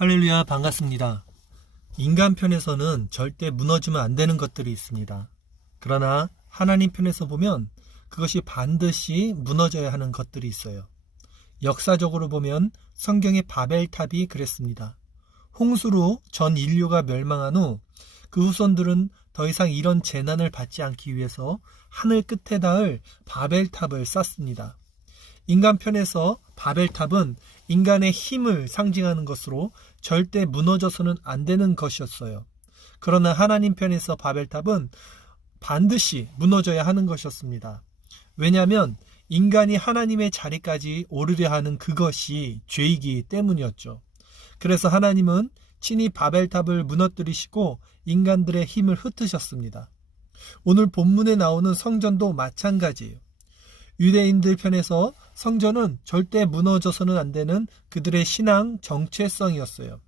할렐루야, 반갑습니다. 인간 편에서는 절대 무너지면 안 되는 것들이 있습니다. 그러나 하나님 편에서 보면 그것이 반드시 무너져야 하는 것들이 있어요. 역사적으로 보면 성경의 바벨탑이 그랬습니다. 홍수로 전 인류가 멸망한 후 그 후손들은 더 이상 이런 재난을 받지 않기 위해서 하늘 끝에 닿을 바벨탑을 쌓습니다. 인간 편에서 바벨탑은 인간의 힘을 상징하는 것으로 절대 무너져서는 안 되는 것이었어요. 그러나 하나님 편에서 바벨탑은 반드시 무너져야 하는 것이었습니다. 왜냐하면 인간이 하나님의 자리까지 오르려 하는 그것이 죄이기 때문이었죠. 그래서 하나님은 친히 바벨탑을 무너뜨리시고 인간들의 힘을 흩으셨습니다. 오늘 본문에 나오는 성전도 마찬가지예요. 유대인들 편에서 성전은 절대 무너져서는 안 되는 그들의 신앙 정체성이었어요.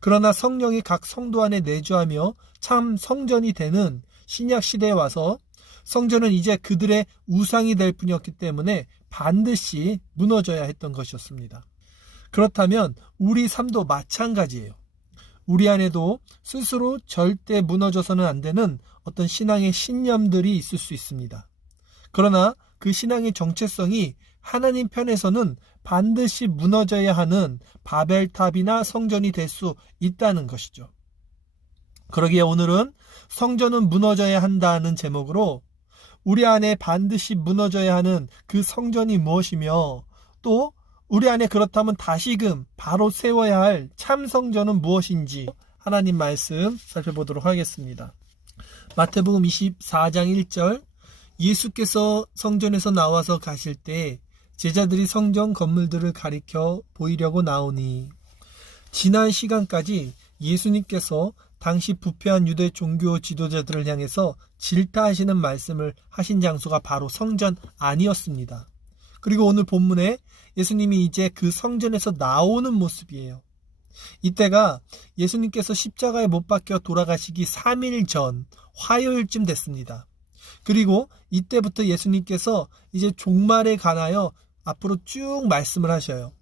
그러나 성령이 각 성도 안에 내주하며 참 성전이 되는 신약 시대에 와서 성전은 이제 그들의 우상이 될 뿐이었기 때문에 반드시 무너져야 했던 것이었습니다. 그렇다면 우리 삶도 마찬가지예요. 우리 안에도 스스로 절대 무너져서는 안 되는 어떤 신앙의 신념들이 있을 수 있습니다. 그러나 그 신앙의 정체성이 하나님 편에서는 반드시 무너져야 하는 바벨탑이나 성전이 될 수 있다는 것이죠. 그러기에 오늘은 성전은 무너져야 한다는 제목으로 우리 안에 반드시 무너져야 하는 그 성전이 무엇이며 또 우리 안에 그렇다면 다시금 바로 세워야 할 참 성전은 무엇인지 하나님 말씀 살펴보도록 하겠습니다. 마태복음 24장 1절 예수께서 성전에서 나와서 가실 때 제자들이 성전 건물들을 가리켜 보이려고 나오니 지난 시간까지 예수님께서 당시 부패한 유대 종교 지도자들을 향해서 질타하시는 말씀을 하신 장소가 바로 성전 아니었습니다. 그리고 오늘 본문에 예수님이 이제 그 성전에서 나오는 모습이에요. 이때가 예수님께서 십자가에 못 박혀 돌아가시기 3일 전 화요일쯤 됐습니다. 그리고 이때부터 예수님께서 이제 종말에 관하여 앞으로 쭉 말씀을 하셔요.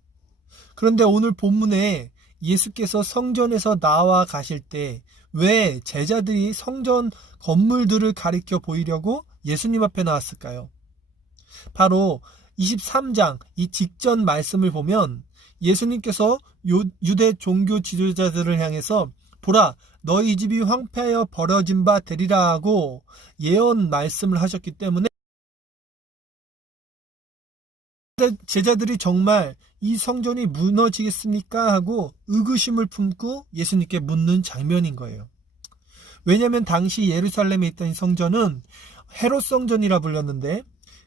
그런데 오늘 본문에 예수께서 성전에서 나와 가실 때 왜 제자들이 성전 건물들을 가리켜 보이려고 예수님 앞에 나왔을까요? 바로 23장 이 직전 말씀을 보면 예수님께서 유대 종교 지도자들을 향해서 보라 너희 집이 황폐하여 버려진 바 되리라 하고 예언 말씀을 하셨기 때문에 제자들이 정말 이 성전이 무너지겠습니까? 하고 의구심을 품고 예수님께 묻는 장면인 거예요. 왜냐하면 당시 예루살렘에 있던 이 성전은 헤롯 성전이라 불렸는데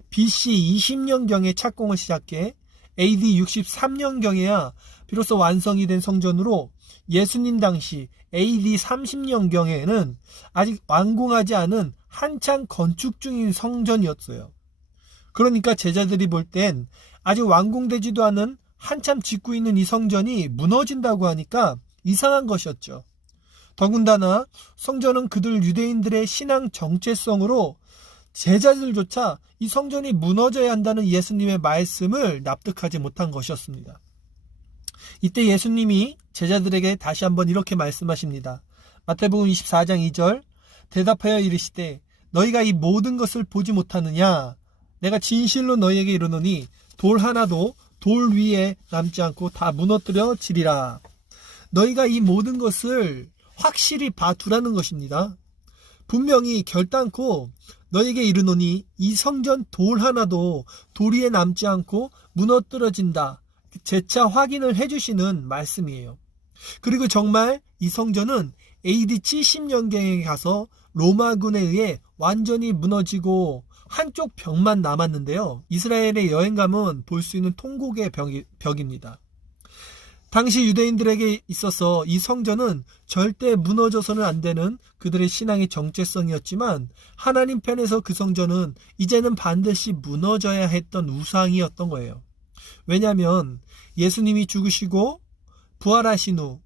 BC 20년경에 착공을 시작해 AD 63년경에야 비로소 완성이 된 성전으로 예수님 당시 AD 30년경에는 아직 완공하지 않은 한창 건축 중인 성전이었어요. 그러니까 제자들이 볼 땐 아직 완공되지도 않은 한참 짓고 있는 이 성전이 무너진다고 하니까 이상한 것이었죠. 더군다나 성전은 그들 유대인들의 신앙 정체성으로 제자들조차 이 성전이 무너져야 한다는 예수님의 말씀을 납득하지 못한 것이었습니다. 이때 예수님이 제자들에게 다시 한번 이렇게 말씀하십니다. 마태복음 24장 2절 대답하여 이르시되 너희가 이 모든 것을 보지 못하느냐 내가 진실로 너희에게 이르노니 돌 하나도 돌 위에 남지 않고 다 무너뜨려지리라. 너희가 이 모든 것을 확실히 봐두라는 것입니다. 분명히 결단코 너희에게 이르노니 이 성전 돌 하나도 돌 위에 남지 않고 무너뜨려진다. 재차 확인을 해주시는 말씀이에요. 그리고 정말 이 성전은 AD 70년경에 가서 로마군에 의해 완전히 무너지고 한쪽 벽만 남았는데요. 이스라엘의 여행 가면 볼 수 있는 통곡의 벽입니다. 당시 유대인들에게 있어서 이 성전은 절대 무너져서는 안 되는 그들의 신앙의 정체성이었지만 하나님 편에서 그 성전은 이제는 반드시 무너져야 했던 우상이었던 거예요. 왜냐하면 예수님이 죽으시고 부활하신 후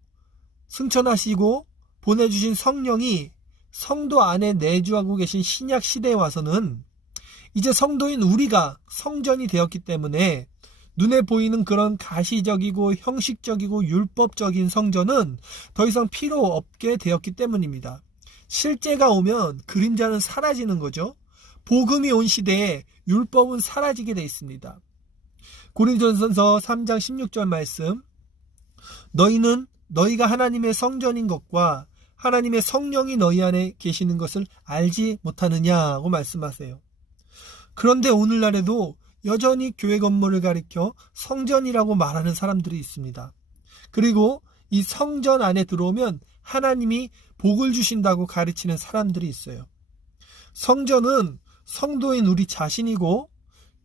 승천하시고 보내주신 성령이 성도 안에 내주하고 계신 신약 시대에 와서는 이제 성도인 우리가 성전이 되었기 때문에 눈에 보이는 그런 가시적이고 형식적이고 율법적인 성전은 더 이상 필요 없게 되었기 때문입니다. 실제가 오면 그림자는 사라지는 거죠. 복음이 온 시대에 율법은 사라지게 되어 있습니다. 고린도전서 3장 16절 말씀, 너희가 하나님의 성전인 것과 하나님의 성령이 너희 안에 계시는 것을 알지 못하느냐고 말씀하세요. 그런데 오늘날에도 여전히 교회 건물을 가리켜 성전이라고 말하는 사람들이 있습니다. 그리고 이 성전 안에 들어오면 하나님이 복을 주신다고 가르치는 사람들이 있어요. 성전은 성도인 우리 자신이고,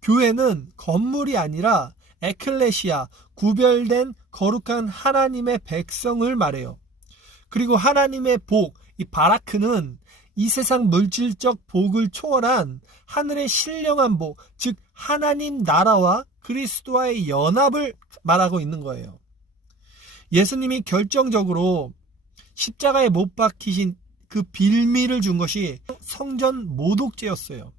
교회는 건물이 아니라 에클레시아, 구별된 거룩한 하나님의 백성을 말해요. 그리고 하나님의 복, 이 바라크는 이 세상 물질적 복을 초월한 하늘의 신령한 복, 즉 하나님 나라와 그리스도와의 연합을 말하고 있는 거예요. 예수님이 결정적으로 십자가에 못 박히신 그 빌미를 준 것이 성전 모독죄였어요.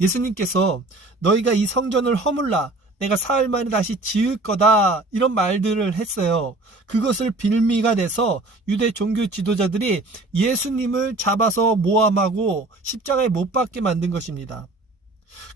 예수님께서 너희가 이 성전을 허물라, 내가 사흘 만에 다시 지을 거다, 이런 말들을 했어요. 그것을 빌미가 돼서 유대 종교 지도자들이 예수님을 잡아서 모함하고 십자가에 못 박게 만든 것입니다.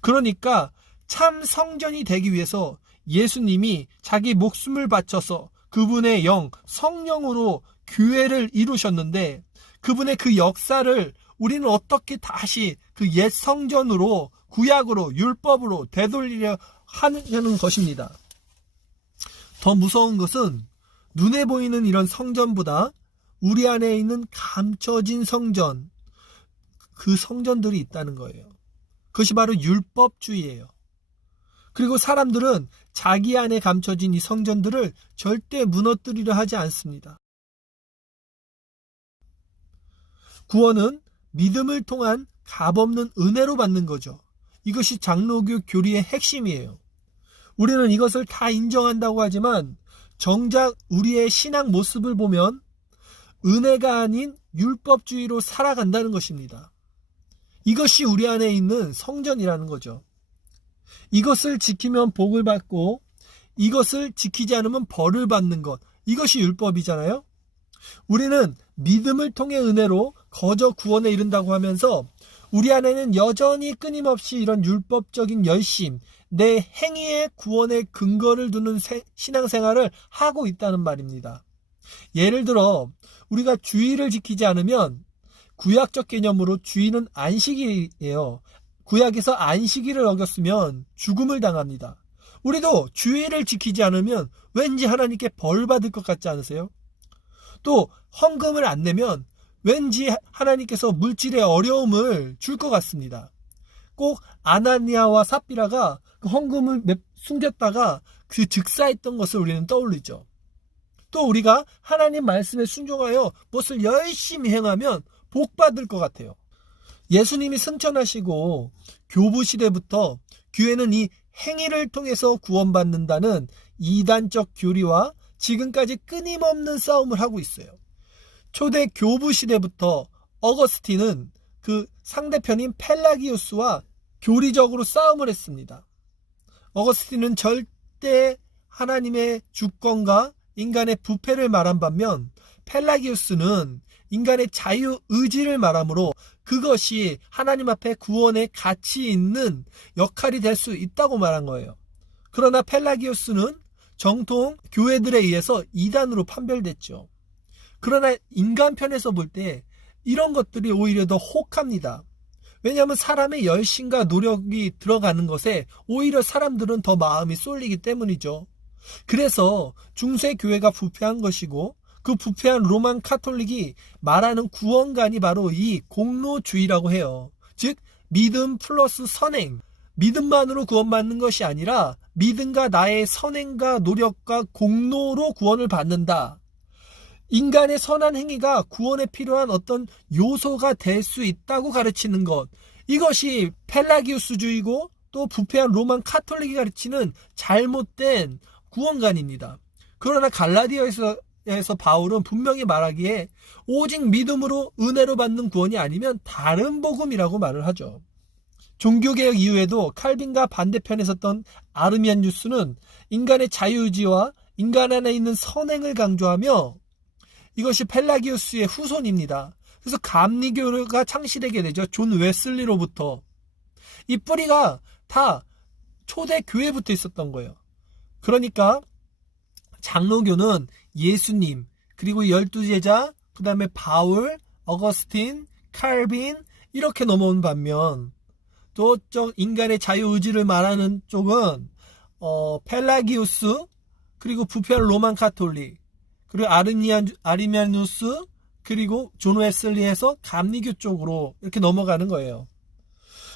그러니까 참 성전이 되기 위해서 예수님이 자기 목숨을 바쳐서 그분의 영, 성령으로 교회를 이루셨는데, 그분의 그 역사를 우리는 어떻게 다시 그 옛 성전으로, 구약으로, 율법으로 되돌리려 하는 것입니다. 더 무서운 것은 눈에 보이는 이런 성전보다 우리 안에 있는 감춰진 성전, 그 성전들이 있다는 거예요. 그것이 바로 율법주의예요. 그리고 사람들은 자기 안에 감춰진 이 성전들을 절대 무너뜨리려 하지 않습니다. 구원은 믿음을 통한 값없는 은혜로 받는 거죠. 이것이 장로교 교리의 핵심이에요. 우리는 이것을 다 인정한다고 하지만 정작 우리의 신앙 모습을 보면 은혜가 아닌 율법주의로 살아간다는 것입니다. 이것이 우리 안에 있는 성전이라는 거죠. 이것을 지키면 복을 받고 이것을 지키지 않으면 벌을 받는 것, 이것이 율법이잖아요. 우리는 믿음을 통해 은혜로 거저 구원에 이른다고 하면서 우리 안에는 여전히 끊임없이 이런 율법적인 열심, 내 행위에 구원의 근거를 두는 신앙생활을 하고 있다는 말입니다. 예를 들어 우리가 주의를 지키지 않으면, 구약적 개념으로 주의는 안식일이에요. 구약에서 안식일을 어겼으면 죽음을 당합니다. 우리도 주의를 지키지 않으면 왠지 하나님께 벌 받을 것 같지 않으세요? 또 헌금을 안 내면 왠지 하나님께서 물질의 어려움을 줄 것 같습니다. 꼭 아나니아와 삽비라가 그 헌금을 숨겼다가 그 즉사했던 것을 우리는 떠올리죠. 또 우리가 하나님 말씀에 순종하여 무엇을 열심히 행하면 복 받을 것 같아요. 예수님이 승천하시고 교부 시대부터 교회는 이 행위를 통해서 구원받는다는 이단적 교리와 지금까지 끊임없는 싸움을 하고 있어요. 초대 교부 시대부터 어거스틴은 그 상대편인 펠라기우스와 교리적으로 싸움을 했습니다. 어거스틴은 절대 하나님의 주권과 인간의 부패를 말한 반면, 펠라기우스는 인간의 자유의지를 말하므로 그것이 하나님 앞에 구원의 가치 있는 역할이 될 수 있다고 말한 거예요. 그러나 펠라기우스는 정통 교회들에 의해서 이단으로 판별됐죠. 그러나 인간편에서 볼 때 이런 것들이 오히려 더 혹합니다. 왜냐하면 사람의 열심과 노력이 들어가는 것에 오히려 사람들은 더 마음이 쏠리기 때문이죠. 그래서 중세 교회가 부패한 것이고, 그 부패한 로만 카톨릭이 말하는 구원관이 바로 이 공로주의라고 해요. 즉 믿음 플러스 선행, 믿음만으로 구원받는 것이 아니라 믿음과 나의 선행과 노력과 공로로 구원을 받는다. 인간의 선한 행위가 구원에 필요한 어떤 요소가 될 수 있다고 가르치는 것, 이것이 펠라기우스주의고 또 부패한 로만 카톨릭이 가르치는 잘못된 구원관입니다. 그러나 갈라디아에서 바울은 분명히 말하기에 오직 믿음으로 은혜로 받는 구원이 아니면 다른 복음이라고 말을 하죠. 종교개혁 이후에도 칼빈과 반대편에 섰던 아르미안누스는 인간의 자유의지와 인간 안에 있는 선행을 강조하며 이것이 펠라기우스의 후손입니다. 그래서 감리교가 창시되게 되죠. 존 웨슬리로부터. 이 뿌리가 다 초대 교회부터 있었던 거예요. 그러니까 장로교는 예수님, 그리고 12제자, 그 다음에 바울, 어거스틴, 칼빈 이렇게 넘어온 반면 또 인간의 자유의지를 말하는 쪽은 펠라기우스, 그리고 부패한 로만 카톨릭, 그리고 아르미아누스, 그리고 존 웨슬리에서 감리교 쪽으로 이렇게 넘어가는 거예요.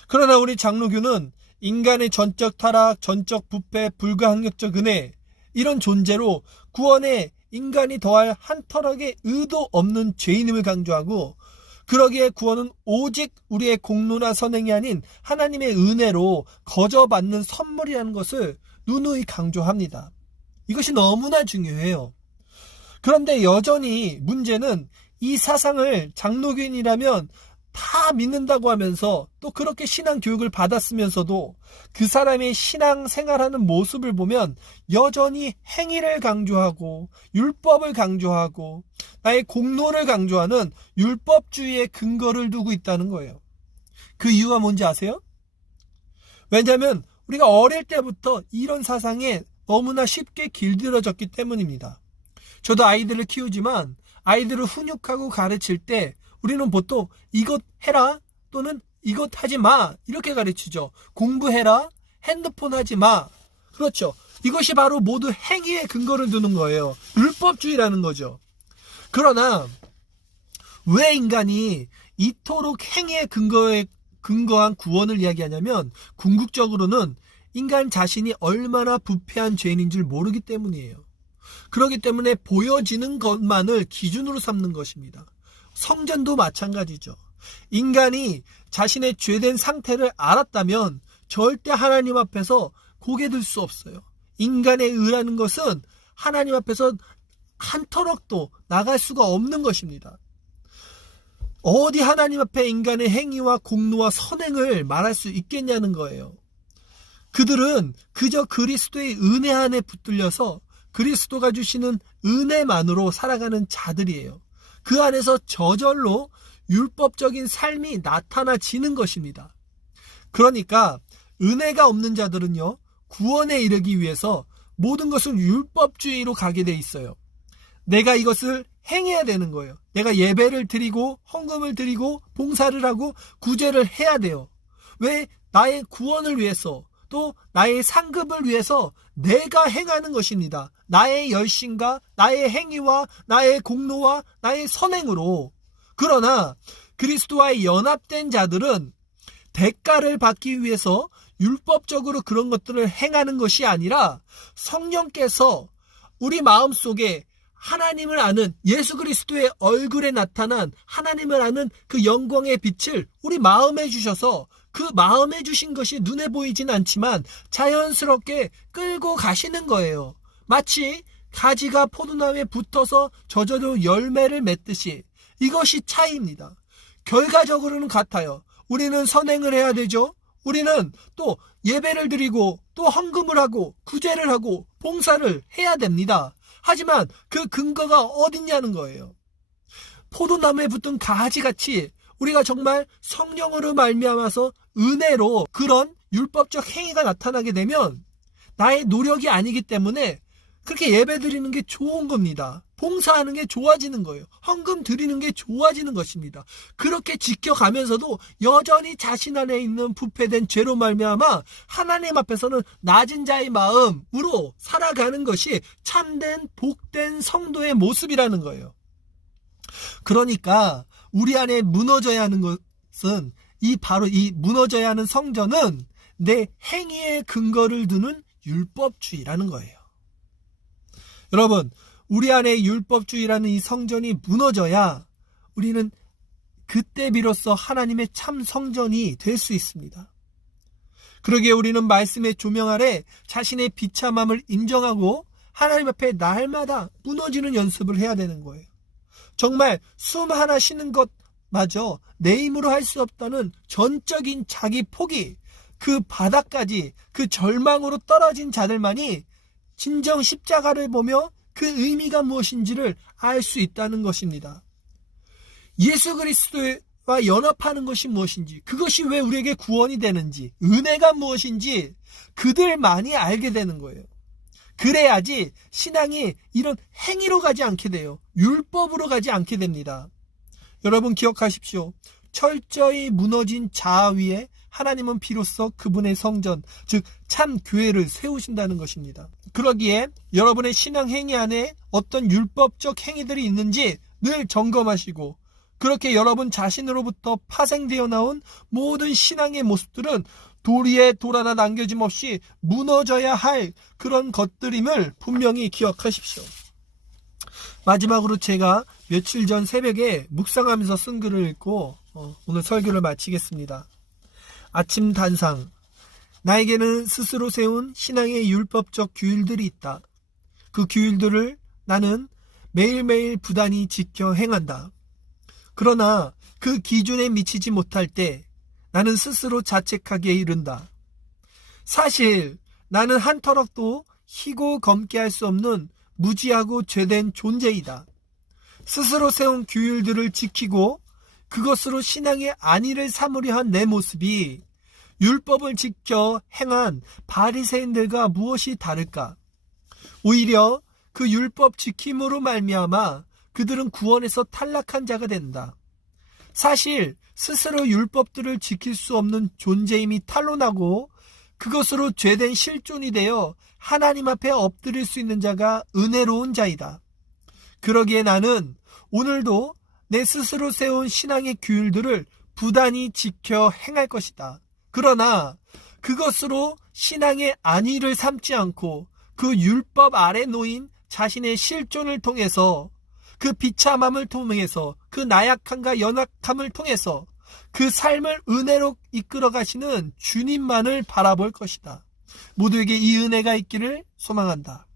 그러나 우리 장로교는 인간의 전적 타락, 전적 부패, 불가항력적 은혜 이런 존재로 구원에 인간이 더할 한 털럭의 의도 없는 죄인임을 강조하고, 그러기에 구원은 오직 우리의 공로나 선행이 아닌 하나님의 은혜로 거저받는 선물이라는 것을 누누이 강조합니다. 이것이 너무나 중요해요. 그런데 여전히 문제는 이 사상을 장로교인이라면 다 믿는다고 하면서 또 그렇게 신앙 교육을 받았으면서도 그 사람의 신앙 생활하는 모습을 보면 여전히 행위를 강조하고 율법을 강조하고 나의 공로를 강조하는 율법주의의 근거를 두고 있다는 거예요. 그 이유가 뭔지 아세요? 왜냐하면 우리가 어릴 때부터 이런 사상에 너무나 쉽게 길들여졌기 때문입니다. 저도 아이들을 키우지만 아이들을 훈육하고 가르칠 때 우리는 보통 이것 해라 또는 이것 하지 마 이렇게 가르치죠. 공부해라, 핸드폰 하지 마. 그렇죠. 이것이 바로 모두 행위의 근거를 두는 거예요. 율법주의라는 거죠. 그러나 왜 인간이 이토록 행위의 근거한 구원을 이야기하냐면 궁극적으로는 인간 자신이 얼마나 부패한 죄인인 줄 모르기 때문이에요. 그렇기 때문에 보여지는 것만을 기준으로 삼는 것입니다. 성전도 마찬가지죠. 인간이 자신의 죄된 상태를 알았다면 절대 하나님 앞에서 고개 들 수 없어요. 인간의 의라는 것은 하나님 앞에서 한 터럭도 나갈 수가 없는 것입니다. 어디 하나님 앞에 인간의 행위와 공로와 선행을 말할 수 있겠냐는 거예요. 그들은 그저 그리스도의 은혜 안에 붙들려서 그리스도가 주시는 은혜만으로 살아가는 자들이에요. 그 안에서 저절로 율법적인 삶이 나타나지는 것입니다. 그러니까 은혜가 없는 자들은요, 구원에 이르기 위해서 모든 것을 율법주의로 가게 돼 있어요. 내가 이것을 행해야 되는 거예요. 내가 예배를 드리고 헌금을 드리고 봉사를 하고 구제를 해야 돼요. 왜? 나의 구원을 위해서, 또 나의 상급을 위해서 내가 행하는 것입니다. 나의 열심과 나의 행위와 나의 공로와 나의 선행으로. 그러나 그리스도와의 연합된 자들은 대가를 받기 위해서 율법적으로 그런 것들을 행하는 것이 아니라 성령께서 우리 마음속에 하나님을 아는 예수 그리스도의 얼굴에 나타난 하나님을 아는 그 영광의 빛을 우리 마음에 주셔서 그 마음에 주신 것이 눈에 보이진 않지만 자연스럽게 끌고 가시는 거예요. 마치 가지가 포도나무에 붙어서 저절로 열매를 맺듯이. 이것이 차이입니다. 결과적으로는 같아요. 우리는 선행을 해야 되죠. 우리는 또 예배를 드리고 또 헌금을 하고 구제를 하고 봉사를 해야 됩니다. 하지만 그 근거가 어딨냐는 거예요. 포도나무에 붙은 가지같이 우리가 정말 성령으로 말미암아서 은혜로 그런 율법적 행위가 나타나게 되면 나의 노력이 아니기 때문에 그렇게 예배 드리는 게 좋은 겁니다. 봉사하는 게 좋아지는 거예요. 헌금 드리는 게 좋아지는 것입니다. 그렇게 지켜가면서도 여전히 자신 안에 있는 부패된 죄로 말미암아 하나님 앞에서는 낮은 자의 마음으로 살아가는 것이 참된 복된 성도의 모습이라는 거예요. 그러니까 우리 안에 무너져야 하는 것은 바로 이 무너져야 하는 성전은 내 행위의 근거를 두는 율법주의라는 거예요. 여러분, 우리 안에 율법주의라는 이 성전이 무너져야 우리는 그때 비로소 하나님의 참 성전이 될 수 있습니다. 그러기에 우리는 말씀의 조명 아래 자신의 비참함을 인정하고 하나님 앞에 날마다 무너지는 연습을 해야 되는 거예요. 정말 숨 하나 쉬는 것 마저 내 힘으로 할 수 없다는 전적인 자기 포기, 그 바닥까지 그 절망으로 떨어진 자들만이 진정 십자가를 보며 그 의미가 무엇인지를 알 수 있다는 것입니다. 예수 그리스도와 연합하는 것이 무엇인지, 그것이 왜 우리에게 구원이 되는지, 은혜가 무엇인지 그들만이 알게 되는 거예요. 그래야지 신앙이 이런 행위로 가지 않게 돼요. 율법으로 가지 않게 됩니다. 여러분 기억하십시오. 철저히 무너진 자아 위에 하나님은 비로소 그분의 성전, 즉 참 교회를 세우신다는 것입니다. 그러기에 여러분의 신앙 행위 안에 어떤 율법적 행위들이 있는지 늘 점검하시고, 그렇게 여러분 자신으로부터 파생되어 나온 모든 신앙의 모습들은 돌 위에 돌 하나 남겨짐 없이 무너져야 할 그런 것들임을 분명히 기억하십시오. 마지막으로 제가 며칠 전 새벽에 묵상하면서 쓴 글을 읽고 오늘 설교를 마치겠습니다. 아침 단상. 나에게는 스스로 세운 신앙의 율법적 규율들이 있다. 그 규율들을 나는 매일매일 부단히 지켜 행한다. 그러나 그 기준에 미치지 못할 때 나는 스스로 자책하기에 이른다. 사실 나는 한 터럭도 희고 검게 할 수 없는 무지하고 죄된 존재이다. 스스로 세운 규율들을 지키고 그것으로 신앙의 안위를 삼으려 한 내 모습이 율법을 지켜 행한 바리새인들과 무엇이 다를까? 오히려 그 율법 지킴으로 말미암아 그들은 구원에서 탈락한 자가 된다. 사실 스스로 율법들을 지킬 수 없는 존재임이 탄로나고 그것으로 죄된 실존이 되어 하나님 앞에 엎드릴 수 있는 자가 은혜로운 자이다. 그러기에 나는 오늘도 내 스스로 세운 신앙의 규율들을 부단히 지켜 행할 것이다. 그러나 그것으로 신앙의 안위를 삼지 않고 그 율법 아래 놓인 자신의 실존을 통해서, 그 비참함을 통해서, 그 나약함과 연약함을 통해서 그 삶을 은혜로 이끌어 가시는 주님만을 바라볼 것이다. 모두에게 이 은혜가 있기를 소망한다.